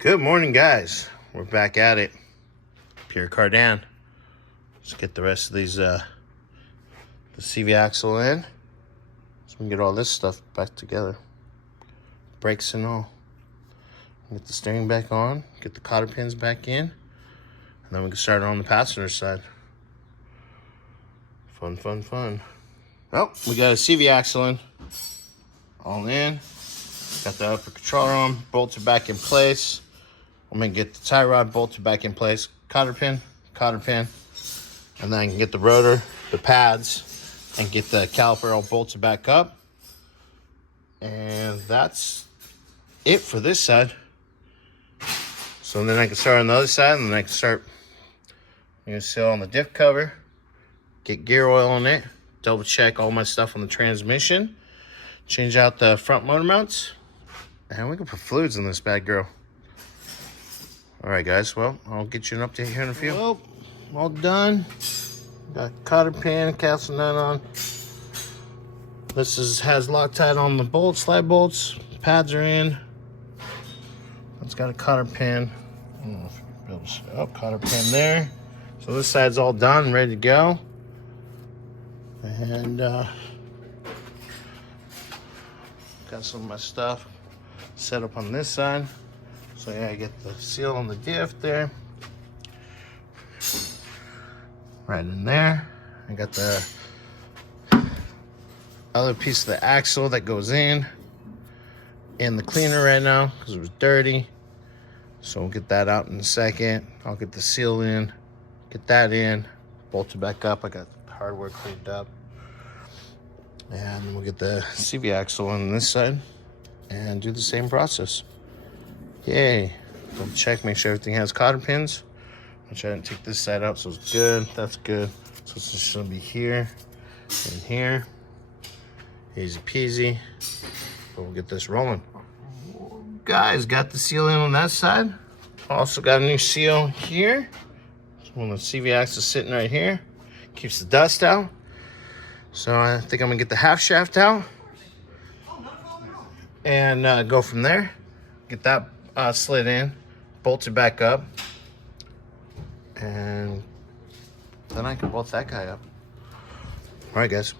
Good morning, guys. We're back at it. Pierre Cardin. Let's get the rest of these the CV axle in, so we can get all this stuff back together. Brakes and all. Get the steering back on, get the cotter pins back in, and then we can start on the passenger side. Fun, fun, fun. Well, we got a CV axle in. All in. Got the upper control arm bolted back in place. I'm gonna get the tie rod bolted back in place. Cotter pin, and then I can get the rotor, the pads, and get the caliper all bolted back up. And that's it for this side. So then I can start on the other side, and then I can start. I'm gonna seal on the diff cover, get gear oil on it, double check all my stuff on the transmission, change out the front motor mounts, and we can put fluids in this bad girl. All right, guys. Well, I'll get you an update here in a few. Well, all done. Got cotter pin, castle nut on. This has Loctite on the bolts, slide bolts. Pads are in. It's got a cotter pin. I don't know if you'll be able to see. Oh, cotter pin there. So this side's all done, ready to go. And got some of my stuff set up on this side. So yeah, I get the seal on the diff there. Right in there. I got the other piece of the axle that goes in the cleaner right now because it was dirty. So we'll get that out in a second. I'll get the seal in, get that in, bolt it back up. I got the hardware cleaned up. And we'll get the CV axle on this side and do the same process. Yay. Double check, make sure everything has cotter pins, which I didn't take this side out, so it's good. That's good. So it's just gonna be here and here. Easy peasy. But we'll get this rolling. Guys, got the seal in on that side. Also got a new seal here. When the CV axle is sitting right here, keeps the dust out. So I think I'm gonna get the half shaft out and go from there. Get that slid in, bolt it back up, and then I can bolt that guy up. All right, guys.